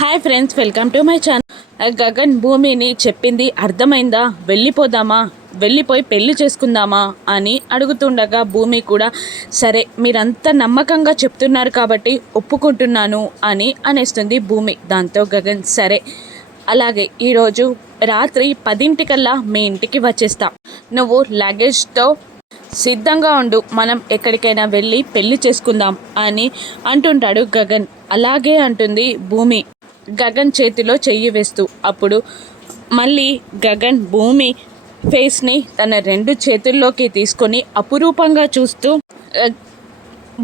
Hi friends, welcome to my channel. Gagan భూమిని చెప్పింది అర్థమైందా, వెళ్ళిపోదామా, వెళ్ళిపోయి పెళ్లి చేసుకుందామా అని అడుగుతుండగా భూమి కూడా సరే మీరంతా నమ్మకంగా చెప్తున్నారు కాబట్టి ఒప్పుకుంటున్నాను అని అనేస్తుంది భూమి. దాంతో గగన్ సరే అలాగే ఈరోజు రాత్రి 10 మీ ఇంటికి వచ్చేస్తా, నువ్వు లగేజ్తో సిద్ధంగా ఉండు, మనం ఎక్కడికైనా వెళ్ళి పెళ్లి చేసుకుందాం అని అంటుంటాడు గగన్. అలాగే అంటుంది భూమి గగన్ చేతిలో చెయ్యి వేస్తూ. అప్పుడు మళ్ళీ గగన్ భూమి ఫేస్ని తన 2 చేతుల్లోకి తీసుకొని అపురూపంగా చూస్తూ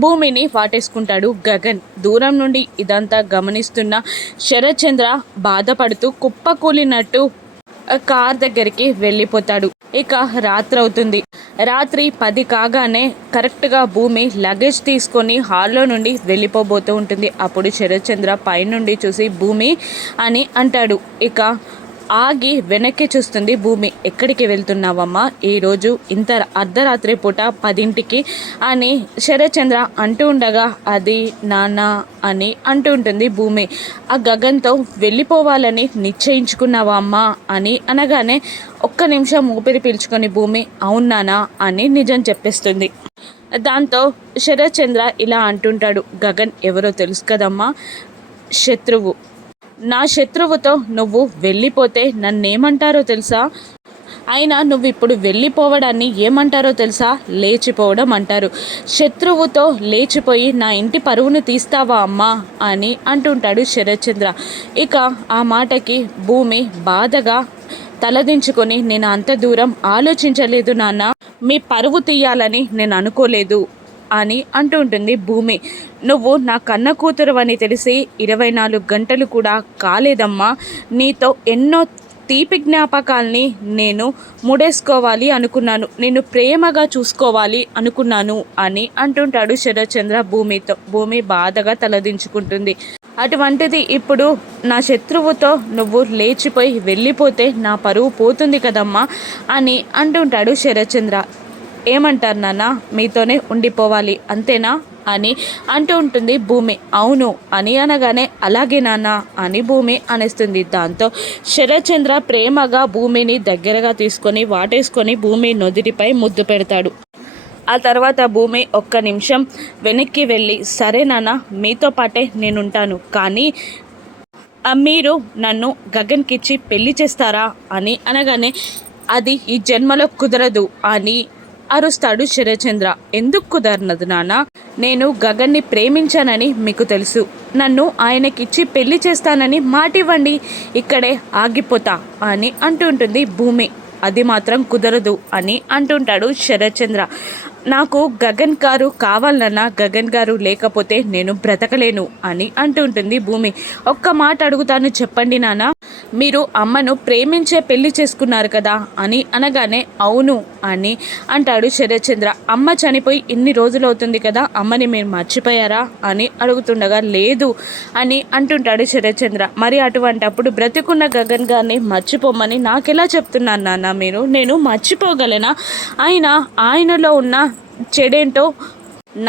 భూమిని వాటేసుకుంటాడు గగన్. దూరం నుండి ఇదంతా గమనిస్తున్న శరత్చంద్ర బాధపడుతూ కుప్పకూలినట్టు కార్ దగ్గరికి వెళ్ళిపోతాడు. ఇక రాత్రి అవుతుంది. రాత్రి 10 కాగానే కరెక్ట్గా భూమి లగేజ్ తీసుకొని హాల్లో నుండి వెళ్ళిపోబోతూ ఉంటుంది. అప్పుడు శరత్చంద్ర పైనుండి చూసి భూమి అని అంటాడు. ఇక ఆగి వెనక్కి చూస్తుంది భూమి. ఎక్కడికి వెళ్తున్నావమ్మా ఈరోజు ఇంత అర్ధరాత్రి పూట 10 అని శరత్చంద్ర అంటూ ఉండగా అది నాన్న అని అంటూ ఉంటుంది భూమి. ఆ గగన్తో వెళ్ళిపోవాలని నిశ్చయించుకున్నావా అమ్మా అని అనగానే ఒక్క నిమిషం ఊపిరి పీల్చుకొని భూమి అవునానా అని నిజం చెప్పేస్తుంది. దాంతో శరత్చంద్ర ఇలా అంటుంటాడు, గగన్ ఎవరో తెలుసు కదమ్మా, శత్రువు. నా శత్రువుతో నువ్వు వెళ్ళిపోతే నన్నేమంటారో తెలుసా? అయినా నువ్వు ఇప్పుడు వెళ్ళిపోవడాన్ని ఏమంటారో తెలుసా? లేచిపోవడం అంటారు. శత్రువుతో లేచిపోయి నా ఇంటి పరువును తీస్తావా అమ్మా అని అంటుంటాడు శరత్చంద్ర. ఇక ఆ మాటకి భూమి బాధగా తలదించుకొని నేను అంత దూరం ఆలోచించలేదు నాన్న, మీ పరువు తీయాలని నేను అనుకోలేదు అని అంటూ ఉంటుంది భూమి. నువ్వు నా కన్న కూతురు అని తెలిసి 24 గంటలు కూడా కాలేదమ్మా, నీతో ఎన్నో తీపి జ్ఞాపకాల్ని నేను ముడేసుకోవాలి అనుకున్నాను, నేను ప్రేమగా చూసుకోవాలి అనుకున్నాను అని అంటుంటాడు శరత్చంద్ర భూమితో. భూమి బాధగా తలదించుకుంటుంది. అటువంటిది ఇప్పుడు నా శత్రువుతో నువ్వు లేచిపోయి వెళ్ళిపోతే నా పరువు పోతుంది కదమ్మా అని అంటుంటాడు శరత్చంద్ర. ఏమంటారు నాన్న, మీతోనే ఉండిపోవాలి అంతేనా అని అంటూ ఉంటుంది భూమి. అవును అని అనగానే అలాగే నాన్న అని భూమి అనేస్తుంది. దాంతో శరత్చంద్ర ప్రేమగా భూమిని దగ్గరగా తీసుకొని వాటేసుకొని భూమి నొదిరిపై ముద్దు పెడతాడు. ఆ తర్వాత భూమి ఒక్క నిమిషం వెనక్కి వెళ్ళి సరే నాన్న మీతో పాటే నేనుంటాను, కానీ మీరు నన్ను గగన్కిచ్చి పెళ్లి చేస్తారా అని అనగానే అది ఈ జన్మలో కుదరదు అని అరుస్తాడు శరత్చంద్ర. ఎందుకు కుదరనదు నాన్న, నేను గగన్ని ప్రేమించానని మీకు తెలుసు, నన్ను ఆయనకిచ్చి పెళ్లి చేస్తానని మాటివ్వండి, ఇక్కడే ఆగిపోతా అని అంటుంటుంది భూమి. అది మాత్రం కుదరదు అని అంటుంటాడు శరత్చంద్ర. నాకు గగన్ గారు కావాలన్నా గగన్ గారు లేకపోతే నేను బ్రతకలేను అని అంటుంటుంది భూమి. ఒక్క మాట అడుగుతాను చెప్పండి నాన్న, మీరు అమ్మను ప్రేమించే పెళ్లి చేసుకున్నారు కదా అని అనగానే అవును అని అంటాడు శరత్చంద్ర. అమ్మ చనిపోయి ఇన్ని రోజులు అవుతుంది కదా, అమ్మని మీరు మర్చిపోయారా అని అడుగుతుండగా లేదు అని అంటుంటాడు శరత్చంద్ర. మరి అటువంటప్పుడు బ్రతికున్న గగన్ గారిని మర్చిపోమని నాకెలా చెప్తున్నాను నాన్న మీరు, నేను మర్చిపోగలనా? ఆయనలో ఉన్న చెడేంటో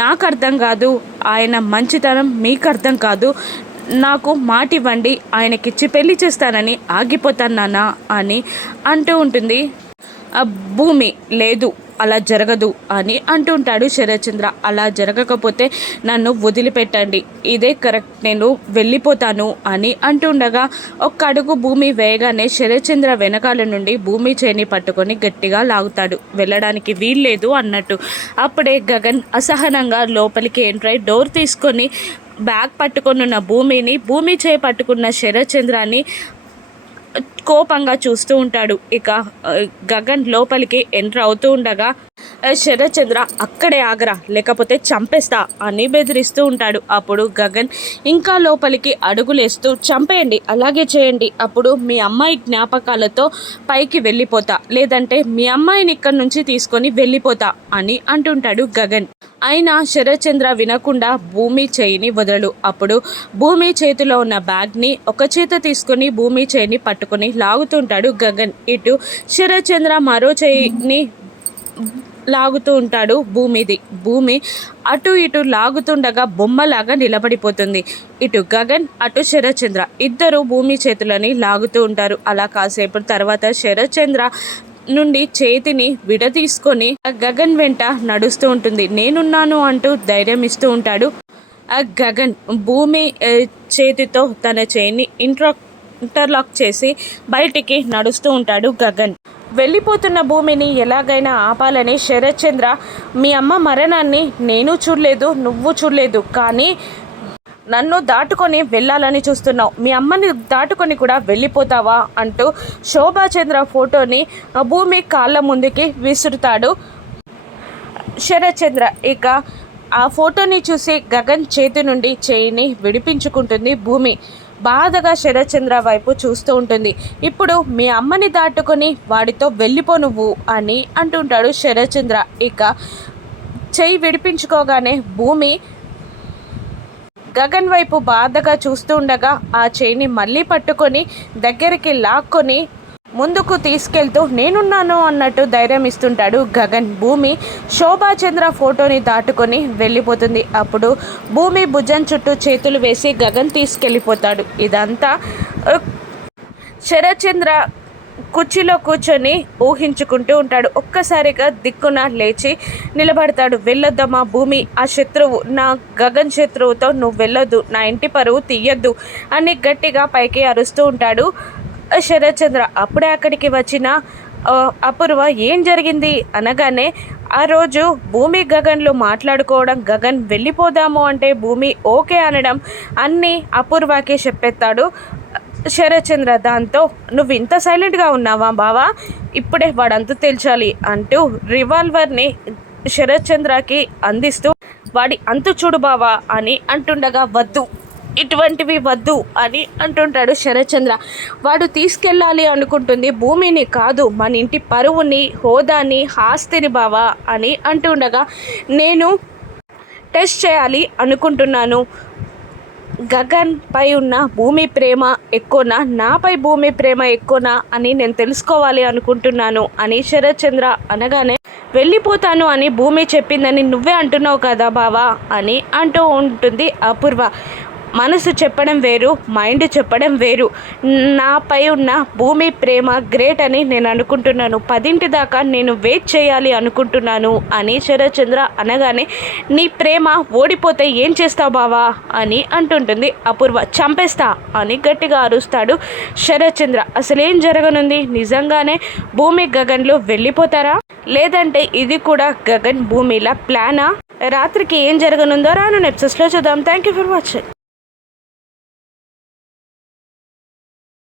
నాకు అర్థం కాదు, ఆయన మంచితనం మీకు అర్థం కాదు, నాకు మాట ఇవ్వండి, ఆయనకిచ్చి పెళ్లి చేస్తానని ఆగిపోతాను నాన్న అని అంటూ ఉంటుంది భూమి. లేదు అలా జరగదు అని అంటుంటాడు శరత్చంద్ర. అలా జరగకపోతే నన్ను వదిలిపెట్టండి, ఇదే కరెక్ట్, నేను వెళ్ళిపోతాను అని అంటుండగా ఒక్క అడుగు భూమి వేయగానే శరత్చంద్ర వెనకాల నుండి భూమి చేని పట్టుకొని గట్టిగా లాగుతాడు, వెళ్ళడానికి వీల్లేదు అన్నట్టు. అప్పుడే గగన్ అసహనంగా లోపలికి ఎంట్రై డోర్ తీసుకొని బ్యాగ్ పట్టుకొనున్న భూమి చేయి పట్టుకున్న శరత్చంద్రాన్ని కోపంగా చూస్తూ ఉంటాడు. ఇక గగన్ లోపలికి ఎంటర్ అవుతూ ఉండగా శరత్చంద్ర అక్కడే ఆగరా లేకపోతే చంపేస్తా అని బెదిరిస్తూ ఉంటాడు. అప్పుడు గగన్ ఇంకా లోపలికి అడుగులేస్తూ చంపేయండి, అలాగే చేయండి, అప్పుడు మీ అమ్మాయి జ్ఞాపకాలతో పైకి వెళ్ళిపోతా, లేదంటే మీ అమ్మాయిని ఇక్కడి నుంచి తీసుకొని వెళ్ళిపోతా అని అంటుంటాడు గగన్. అయినా శరత్చంద్ర వినకుండా భూమి చేయిని వదలడు. అప్పుడు భూమి చేతిలో ఉన్న బ్యాగ్ని ఒక చేత తీసుకొని భూమి చేయిని పట్టుకొని లాగుతుంటాడు గగన్. ఇటు శరత్చంద్ర మరో చేయిని లాగుతూ ఉంటాడు భూమిది. భూమి అటు ఇటు లాగుతుండగా బొమ్మలాగా నిలబడిపోతుంది. ఇటు గగన్ అటు శరత్చంద్ర ఇద్దరు భూమి చేతులని లాగుతూ ఉంటారు. అలా కాసేపు తర్వాత శరత్చంద్ర నుండి చేతిని విడదీసుకొని గగన్ వెంట నడుస్తూ ఉంటుంది. నేనున్నాను అంటూ ధైర్యం ఇస్తూ ఉంటాడు. గగన్ భూమి చేతితో తన చేయిని ఇంటర్లాక్ చేసి బయటికి నడుస్తూ ఉంటాడు గగన్. వెళ్ళిపోతున్న భూమిని ఎలాగైనా ఆపాలని శరత్చంద్ర, మీ అమ్మ మరణాన్ని నేను చూడలేదు, నువ్వు చూడలేదు, కానీ నన్ను దాటుకొని వెళ్ళాలని చూస్తున్నావు, మీ అమ్మని దాటుకొని కూడా వెళ్ళిపోతావా అంటూ శోభాచంద్ర ఫోటోని భూమి కాళ్ళ ముందుకి విసురుతాడు శరత్చంద్ర. ఇక ఆ ఫోటోని చూసి గగన్ చేతి నుండి చేయిని విడిపించుకుంటుంది భూమి. బాధగా శరత్చంద్ర వైపు చూస్తూ ఉంటుంది. ఇప్పుడు మీ అమ్మని దాటుకొని వాడితో వెళ్ళిపో నువ్వు అని అంటుంటాడు శరత్చంద్ర. ఇక చెయ్యి విడిపించుకోగానే భూమి గగన్ వైపు బాధగా చూస్తూ ఉండగా ఆ చేయిని మళ్ళీ పట్టుకొని దగ్గరికి లాక్కొని ముందుకు తీసుకెళ్తూ నేనున్నాను అన్నట్టు ధైర్యం ఇస్తుంటాడు గగన్. భూమి శోభాచంద్ర ఫోటోని దాటుకొని వెళ్ళిపోతుంది. అప్పుడు భూమి భుజం చుట్టూ చేతులు వేసి గగన్ తీసుకెళ్ళిపోతాడు. ఇదంతా శరత్చంద్ర కుర్చీలో కూర్చొని ఊహించుకుంటూ ఉంటాడు. ఒక్కసారిగా దిక్కున లేచి నిలబడతాడు. వెళ్ళొద్దమ్మా భూమి, ఆ శత్రువు, నా గగన్ శత్రువుతో నువ్వు వెళ్ళొద్దు, నా ఇంటి పరువు తీయొద్దు అని గట్టిగా పైకి అరుస్తూ ఉంటాడు శరత్చంద్ర. అప్పుడే అక్కడికి వచ్చిన అపూర్వ ఏం జరిగింది అనగానే ఆ రోజు భూమి గగన్లు మాట్లాడుకోవడం, గగన్ వెళ్ళిపోదాము అంటే భూమి ఓకే అనడం అన్నీ అపూర్వకి చెప్పేస్తాడు శరత్చంద్ర. దాంతో నువ్వు ఇంత సైలెంట్గా ఉన్నావా బావా, ఇప్పుడే వాడంతా తేల్చాలి అంటూ రివాల్వర్ని శరత్చంద్రకి అందిస్తూ వాడి అంతు చూడు బావా అని అంటుండగా వద్దు, ఇటువంటివి వద్దు అని అంటుంటాడు శరత్చంద్ర. వాడు తీసుకెళ్ళాలి అనుకుంటుంది భూమిని కాదు, మన ఇంటి పరువుని, హోదాని, ఆస్తిని బావా అని అంటుండగా నేను టెస్ట్ చేయాలి అనుకుంటున్నాను. గగన్ పై ఉన్న భూమి ప్రేమ ఎక్కువనా, నాపై భూమి ప్రేమ ఎక్కువనా అని నేను తెలుసుకోవాలి అనుకుంటున్నాను అని శరత్చంద్ర అనగానే వెళ్ళిపోతాను అని భూమి చెప్పిందని నువ్వే అంటున్నావు కదా బావా అని అంటూ ఉంటుంది అపూర్వ. మనసు చెప్పడం వేరు, మైండ్ చెప్పడం వేరు. నాపై ఉన్న భూమి ప్రేమ గ్రేట్ అని నేను అనుకుంటున్నాను, 10 దాకా నేను వెయిట్ చేయాలి అనుకుంటున్నాను అని శరత్చంద్ర అనగానే నీ ప్రేమ ఓడిపోతే ఏం చేస్తావు బావా అని అంటుంటుంది అపూర్వ. చంపేస్తా అని గట్టిగా అరుస్తాడు శరత్చంద్ర. అసలేం జరగనుంది, నిజంగానే భూమి గగన్లు వెళ్ళిపోతారా, లేదంటే ఇది కూడా గగన్ భూమిలా ప్లానా? రాత్రికి ఏం జరగనుందో రాను ఎపిసోడ్స్లో చూద్దాం. Thank you for watching.